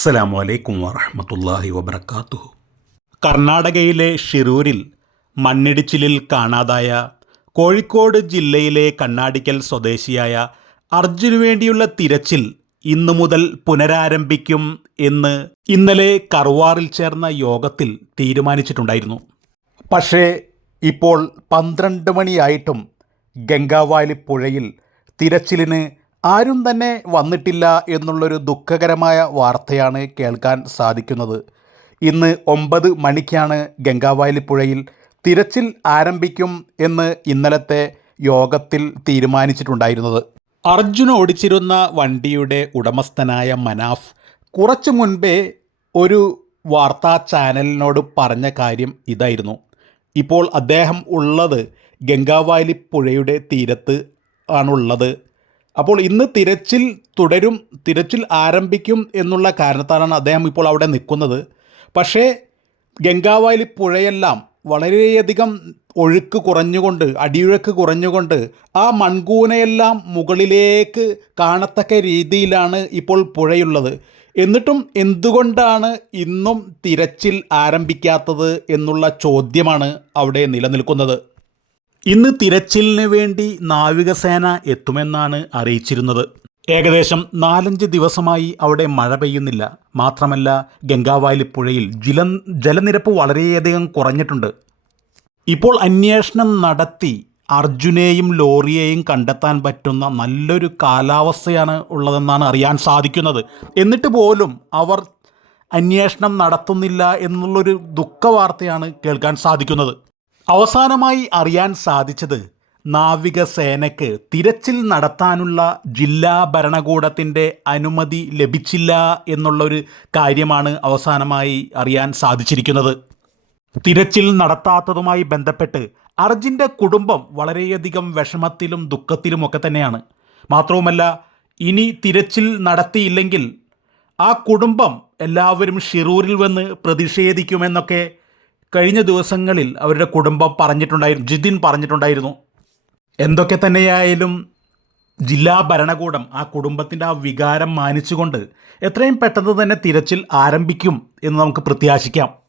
അസ്സലാമു അലൈക്കും വറഹമത്തല്ലാഹി വബർക്കാത്തു കർണാടകയിലെ ഷിരൂരിൽ മണ്ണിടിച്ചിലിൽ കാണാതായ കോഴിക്കോട് ജില്ലയിലെ കണ്ണാടിക്കൽ സ്വദേശിയായ അർജുനു വേണ്ടിയുള്ള തിരച്ചിൽ ഇന്നു മുതൽ പുനരാരംഭിക്കും എന്ന് ഇന്നലെ കർവാറിൽ ചേർന്ന യോഗത്തിൽ തീരുമാനിച്ചിട്ടുണ്ടായിരുന്നു. പക്ഷേ ഇപ്പോൾ പന്ത്രണ്ട് മണിയായിട്ടും ഗംഗാവാലി പുഴയിൽ തിരച്ചിലിന് ആരും തന്നെ വന്നിട്ടില്ല എന്നുള്ളൊരു ദുഃഖകരമായ വാർത്തയാണ് കേൾക്കാൻ സാധിക്കുന്നത്. ഇന്ന് ഒമ്പത് മണിക്കാണ് ഗംഗാവാലി പുഴയിൽ തിരച്ചിൽ ആരംഭിക്കും എന്ന് ഇന്നലത്തെ യോഗത്തിൽ തീരുമാനിച്ചിട്ടുണ്ടായിരുന്നത്. അർജുന ഓടിച്ചിരുന്ന വണ്ടിയുടെ ഉടമസ്ഥനായ മനാഫ് കുറച്ചു മുൻപേ ഒരു വാർത്താ ചാനലിനോട് പറഞ്ഞ കാര്യം ഇതായിരുന്നു. ഇപ്പോൾ അദ്ദേഹം ഉള്ളത് ഗംഗാവാലി പുഴയുടെ തീരത്ത് ആണുള്ളത്. അപ്പോൾ ഇന്ന് തിരച്ചിൽ തുടരും തിരച്ചിൽ ആരംഭിക്കും എന്നുള്ള കാരണത്താലാണ് അദ്ദേഹം ഇപ്പോൾ അവിടെ നിൽക്കുന്നത്. പക്ഷേ ഗംഗാവാലി പുഴയെല്ലാം വളരെയധികം ഒഴുക്ക് കുറഞ്ഞുകൊണ്ട് അടിയൊഴുക്ക് കുറഞ്ഞുകൊണ്ട് ആ മൺകൂനയെല്ലാം മുകളിലേക്ക് കാണത്തക്ക രീതിയിലാണ് ഇപ്പോൾ പുഴയുള്ളത്. എന്നിട്ടും എന്തുകൊണ്ടാണ് ഇന്നും തിരച്ചിൽ ആരംഭിക്കാത്തത് എന്നുള്ള ചോദ്യമാണ് അവിടെ നിലനിൽക്കുന്നത്. ഇന്ന് തിരച്ചിലിന് വേണ്ടി നാവികസേന എത്തുമെന്നാണ് അറിയിച്ചിരുന്നത്. ഏകദേശം നാലഞ്ച് ദിവസമായി അവിടെ മഴ പെയ്യുന്നില്ല. മാത്രമല്ല ഗംഗാവാലി പുഴയിൽ ജല ജലനിരപ്പ് വളരെയധികം കുറഞ്ഞിട്ടുണ്ട്. ഇപ്പോൾ അന്വേഷണം നടത്തി അർജുനെയും ലോറിയെയും കണ്ടെത്താൻ പറ്റുന്ന നല്ലൊരു കാലാവസ്ഥയാണ് ഉള്ളതെന്നാണ് അറിയാൻ സാധിക്കുന്നത്. എന്നിട്ട് പോലും അവർ അന്വേഷണം നടത്തുന്നില്ല എന്നുള്ളൊരു ദുഃഖവാർത്തയാണ് കേൾക്കാൻ സാധിക്കുന്നത്. അവസാനമായി അറിയാൻ സാധിച്ചത് നാവികസേനയ്ക്ക് തിരച്ചിൽ നടത്താനുള്ള ജില്ലാ ഭരണകൂടത്തിന്റെ അനുമതി ലഭിച്ചില്ല എന്നുള്ളൊരു കാര്യമാണ് അവസാനമായി അറിയാൻ സാധിച്ചിരിക്കുന്നത്. തിരച്ചിൽ നടത്താത്തതുമായി ബന്ധപ്പെട്ട് അർജിന്റെ കുടുംബം വളരെയധികം വിഷമത്തിലും ദുഃഖത്തിലും ഒക്കെ തന്നെയാണ്. മാത്രവുമല്ല ഇനി തിരച്ചിൽ നടത്തിയില്ലെങ്കിൽ ആ കുടുംബം എല്ലാവരും ഷിറൂരിൽ വന്ന് പ്രതിഷേധിക്കുമെന്നൊക്കെ കഴിഞ്ഞ ദിവസങ്ങളിൽ അവരുടെ കുടുംബം പറഞ്ഞിട്ടുണ്ടായിരുന്നു ജിതിൻ പറഞ്ഞിട്ടുണ്ടായിരുന്നു. എന്തൊക്കെ തന്നെയായാലും ജില്ലാ ഭരണകൂടം ആ കുടുംബത്തിന്റെ ആ വികാരം മാനിച്ചുകൊണ്ട് എത്രയും പെട്ടെന്ന് തന്നെ തിരച്ചിൽ ആരംഭിക്കും എന്ന് നമുക്ക് പ്രത്യാശിക്കാം.